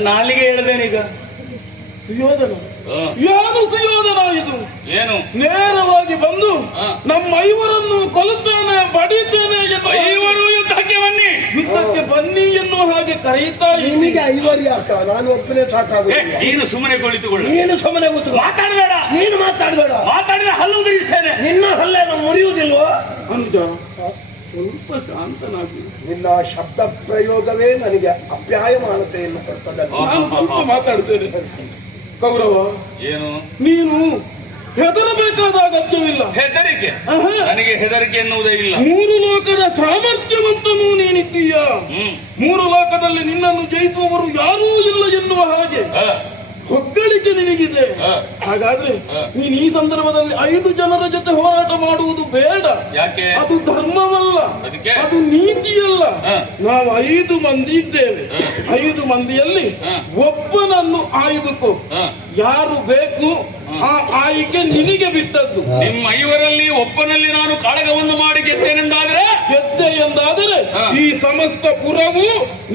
ನನ್ನ ನಾಲಿಗೆ ಹೇಳ್ದೇನೀಗ ಸುಯೋಧನ. ಯಾರು ಏನು ಸುಯೋಧನ ಇದು? ಏನು? ನೇರವಾಗಿ ಬಂದು ನಮ್ಮ ಐವರನ್ನು ಕೊಲ್ಲುತ್ತೇನೆ ಬಡಿಯುತ್ತೇನೆ ಐವರು ಯುದ್ಧಕ್ಕೆ ಬನ್ನಿ. ಯುದ್ಧಕ್ಕೆ ಬನ್ನಿ ಎನ್ನುವ ಹಾಗೆ ಕರೆಯುತ್ತಾ ನಿಮಗೆ ಐವರು ಯಾಕ? ನಾನು ಒಬ್ಬನೇ ಏ, ನೀನು ಸುಮ್ಮನೆ ಕುಳಿತುಕೊಳ್ಳು. ನೀನು ಸುಮ್ಮನೆ ಕೂತು ಮಾತಾಡಬೇಡ. ನೀನು ಮಾತಾಡಬೇಡ. ಮಾತಾಡಿದ್ರೆ ಹಲ್ಲು ಉದುರಿಸ್ತೇನೆ ನಿನ್ನ ಹಲ್ಲೆ ಹಲ್ಲೇನು ಮುರಿಯುವುದಿಲ್ವೋ? ಅನುಜ ಸ್ವಲ್ಪ ಶಾಂತನಾಗಿ. ನಿನ್ನ ಶಬ್ದ ಪ್ರಯೋಗವೇ ನನಗೆ ಅಪ್ಯಾಯಮಾನತೆಯನ್ನು ಕೊಡ್ತದೆ ನಾನು ಸ್ವಲ್ಪ ಮಾತಾಡ್ತೇನೆ. ಕೌರವ ಏನು? ನೀನು ಹೆದರಬೇಕಾದ ಅಗತ್ಯವಿಲ್ಲ. ಹೆದರಿಕೆ? ಆಹಾ. ನನಗೆ ಹೆದರಿಕೆ ಎನ್ನುವುದೇ ಇಲ್ಲ. ಮೂರು ಲೋಕದ ಸಾಮರ್ಥ್ಯವಂತನೂ ನೀನಿದ್ದೀಯ? ಹ್ಮ್. ಮೂರು ಲೋಕದಲ್ಲಿ ನಿನ್ನನ್ನು ಜಯಿಸುವವರು ಯಾರೂ ಇಲ್ಲ ಎನ್ನುವ ಹಾಗೆ. ಹ, ಹೊಗಳಿಕೆ ನಿನಗಿದೆ. ಹಾಗಾದ್ರೆ. ನೀನು ಈ ಸಂದರ್ಭದಲ್ಲಿ ಐದು ಜನರ ಜೊತೆ ಹೋರಾಟ ಮಾಡುವುದು ಬೇಡ. ಯಾಕೆ? ಅದು ಧರ್ಮವಲ್ಲ. ಅದು ನೀತಿಯಲ್ಲ. ನಾವು ಐದು ಮಂದಿ ಇದ್ದೇವೆ. ಐದು ಮಂದಿಯಲ್ಲಿ. ಒಬ್ಬನನ್ನು ಆಯ್ಬೇಕು ಯಾರು ಬೇಕು ಆ ಆಯ್ಕೆ ನಿನಗೆ ಬಿಟ್ಟದ್ದು. ನಿಮ್ಮ ಐವರಲ್ಲಿ ಒಬ್ಬನಲ್ಲಿ ನಾನು ಕಾಳಗವನ್ನು ಮಾಡಿ ಗೆದ್ದೇನೆಂದಾದ್ರೆ? ಗೆದ್ದೆ ಎಂದಾದರೆ. ಈ ಸಮಸ್ತ ಪುರವು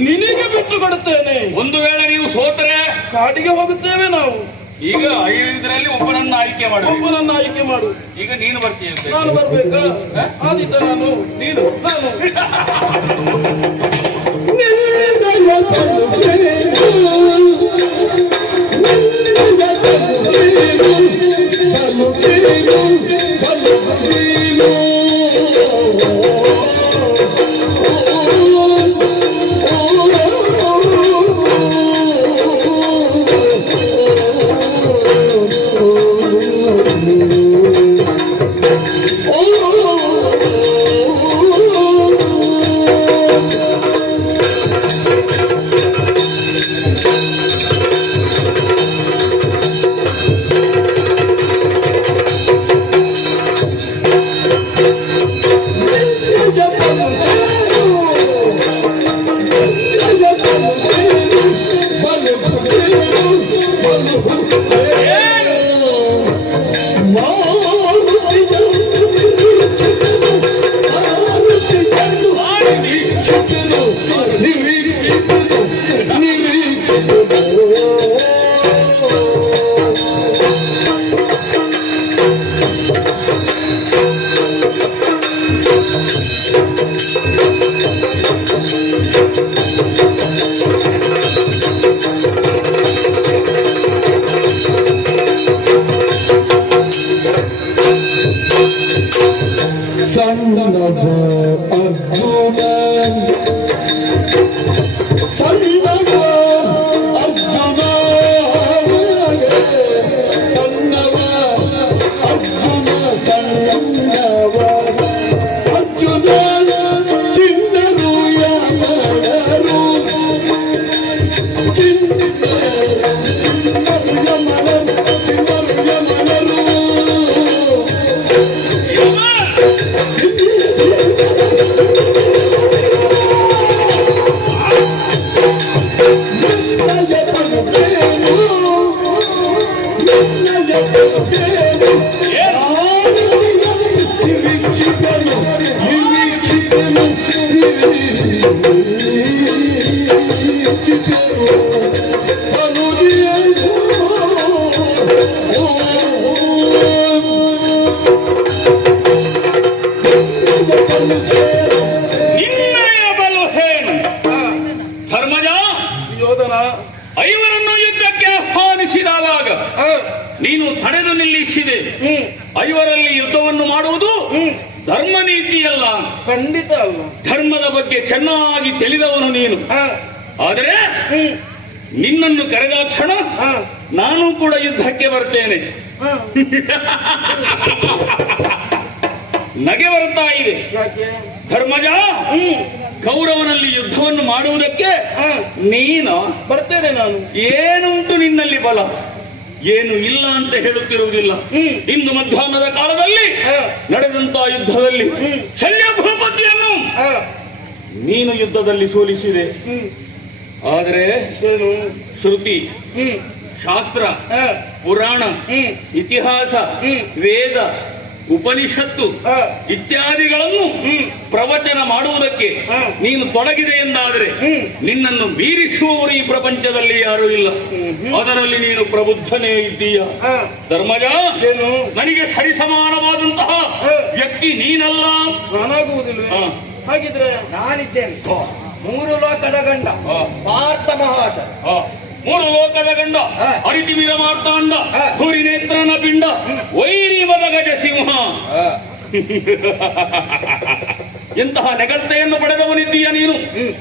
ನಿನಗೆ ಬಿಟ್ಟು ಕೊಡುತ್ತೇನೆ ಒಂದು ವೇಳೆ ನೀವು ಸೋತರೆ ಕಾಡಿಗೆ ಹೋಗುತ್ತೇವೆ ನಾವು. ಈಗ ಐದರಲ್ಲಿ ಒಬ್ಬನನ್ನ ಆಯ್ಕೆ ಮಾಡು. ಒಬ್ಬನನ್ನ ಆಯ್ಕೆ ಮಾಡು. ಈಗ ನೀನು ಬರ್ತೀಯ ಅಂತ. ನಾನು ಬರ್ಬೇಕಾ? ಆದಿತ್ಯ ನಾನು ನೀನು ನಾನು. son of ನೀನು ತಡೆದು ನಿಲ್ಲಿಸಿದೆ. ಐವರಲ್ಲಿ ಯುದ್ಧವನ್ನು ಮಾಡುವುದು ಧರ್ಮ ನೀತಿಯಲ್ಲ. ಖಂಡಿತ ಅಲ್ಲ. ಧರ್ಮದ ಬಗ್ಗೆ ಚೆನ್ನಾಗಿ ತಿಳಿದವನು ನೀನು. ಆದರೆ ನಿನ್ನನ್ನು ಕರೆದ ಕ್ಷಣ ನಾನು ಕೂಡ ಯುದ್ಧಕ್ಕೆ ಬರ್ತೇನೆ. ನಗೆ ಬರ್ತಾ ಇದೆ. ಧರ್ಮಜ ಗೌರವನಲ್ಲಿ ಕೌರವನಲ್ಲಿ ಯುದ್ಧವನ್ನು ಮಾಡುವುದಕ್ಕೆ ನೀನು ಬರ್ತೇನೆ ನಾನು. ಏನುಂಟು ನಿನ್ನಲ್ಲಿ ಬಲ? ಏನು ಇಲ್ಲ ಅಂತ ಹೇಳುತ್ತಿರುವುದಿಲ್ಲ. ಇಂದು ಮಧ್ಯಾಹ್ನದ ಕಾಲದಲ್ಲಿ ನಡೆದಂತ ಯುದ್ಧದಲ್ಲಿ. ಶಲ್ಯ ಭೂಪತಿಯನ್ನು ನೀನು ಯುದ್ಧದಲ್ಲಿ ಸೋಲಿಸಿದೆ. ಆದರೆ ಶ್ರುತಿ ಶಾಸ್ತ್ರ ಪುರಾಣ ಇತಿಹಾಸ. ವೇದ ಉಪನಿಷತ್ತು ಹಾ. ಇತ್ಯಾದಿಗಳನ್ನು ಪ್ರವಚನ ಮಾಡುವುದಕ್ಕೆ ಹಾ. ನೀನು ತೊಡಗಿದೆ ಎಂದಾದರೆ ಹ್ಮ್. ನಿನ್ನನ್ನು ಮೀರಿಸುವವರು ಈ ಪ್ರಪಂಚದಲ್ಲಿ ಯಾರೂ ಇಲ್ಲ ಅದರಲ್ಲಿ ನೀನು ಪ್ರಬುದ್ಧನೇ ಇದ್ದೀಯ ಹಾ. ಧರ್ಮಜ ಏನು ನನಗೆ ಸರಿಸಮಾನವಾದಂತಹ ವ್ಯಕ್ತಿ ನೀನಲ್ಲ ನಾನಾಗುವುದಿಲ್ಲ ಹಾ. ಹಾಗಿದ್ರೆ ನಾನಿದ್ದೇನೆ ಮೂರು ಲೋಕದ ಗಂಡ ಹಾ. ಪಾರ್ಥ ಮಹಾಶ ಮೂರು ಲೋಕದ ಗಂಡ ಅರಿತಿ ಮೀರ ಮಾರ್ತಾಂಡ ಗುರಿ ನೇತ್ರನ ಪಿಂಡ ವೈರಿ ಮದ ಗಜ ಸಿಂಹ ಎಂತಹ ನೆಗಳತೆಯನ್ನು ಪಡೆದವನಿದ್ದೀಯ ನೀನು?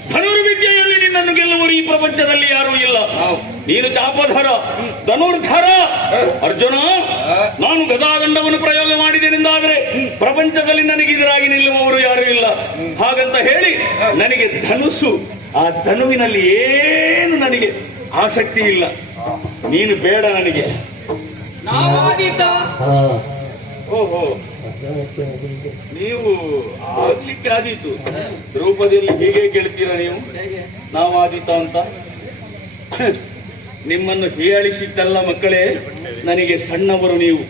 ಧನುರ್ವಿದ್ಯೆಯಲ್ಲಿ ನಿನ್ನನ್ನು ಗೆಲ್ಲುವರು ಈ ಪ್ರಪಂಚದಲ್ಲಿ ಯಾರೂ ಇಲ್ಲ. ನೀನು ಚಾಪಧರ ಧನುರ್ಧರ. ಅರ್ಜುನ ನಾನು ಗದಾಗಂಡವನ್ನು ಪ್ರಯೋಗ ಮಾಡಿದೆನೆಂದಾದರೆ ಪ್ರಪಂಚದಲ್ಲಿ ನನಗೆದುರಾಗಿ ನಿಲ್ಲುವವರು ಯಾರೂ ಇಲ್ಲ. ಹಾಗಂತ ಹೇಳಿ ನನಗೆ ಧನುಸು. ಆ ಧನುವಿನಲ್ಲಿ ಏನು ನನಗೆ? ಆಸಕ್ತಿ ಇಲ್ಲ. ನೀನು ಬೇಡ ನನಗೆ. ಓಹೋ. ನೀವು ಆಗ್ಲಿಕ್ಕೆ ಆದೀತು. ದ್ರೌಪದಿಯಲ್ಲಿ ಹೀಗೆ ಕೇಳ್ತೀರಾ ನೀವು? ನಾವು ಆದೀತ ಅಂತ? ನಿಮ್ಮನ್ನು ಹೀಯಾಳಿಸಿದ್ದಲ್ಲ ಮಕ್ಕಳೇ ನನಗೆ ಸಣ್ಣವರು ನೀವು.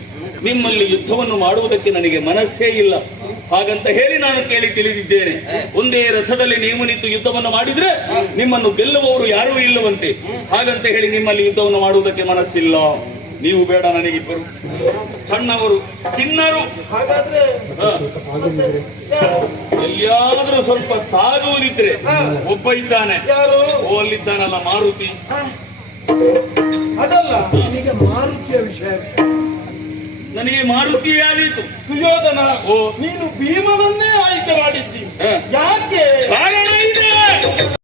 ನಿಮ್ಮಲ್ಲಿ ಯುದ್ಧವನ್ನು ಮಾಡುವುದಕ್ಕೆ ನನಗೆ ಮನಸ್ಸೇ ಇಲ್ಲ. ಹಾಗಂತ ಹೇಳಿ ನಾನು ಕೇಳಿ ತಿಳಿದಿದ್ದೇನೆ. ಒಂದೇ ರಥದಲ್ಲಿ ನೀವು ನಿಂತು ಯುದ್ಧವನ್ನು ಮಾಡಿದ್ರೆ ನಿಮ್ಮನ್ನು ಗೆಲ್ಲುವವರು ಯಾರೂ ಇಲ್ಲವಂತೆ. ಹಾಗಂತ ಹೇಳಿ ನಿಮ್ಮಲ್ಲಿ ಯುದ್ಧವನ್ನು ಮಾಡುವುದಕ್ಕೆ ಮನಸ್ಸಿಲ್ಲ. ನೀವು ಬೇಡ ನನಗಿಬ್ಬರು ಸಣ್ಣವರು ಚಿನ್ನರು ಹಾಗಾದ್ರೆ. ಎಲ್ಲಿಯಾದ್ರೂ ಸ್ವಲ್ಪ ತಾಗುವುದಿದ್ರೆ ಒಬ್ಬ ಇದ್ದಾನೆ. ಓ ಅಲ್ಲಿದ್ದಾನಲ್ಲ ಮಾರುತಿ. ಅದಲ್ಲ. ನನಗೆ ಮಾರುತಿ ಆದೀತು ಸುಯೋಧನ. ನೀನು ಭೀಮನನ್ನೇ ಆಯ್ಕೆ ಮಾಡಿದ್ದಿ. ಯಾಕೆ ಕಾರಣ ಇದೆ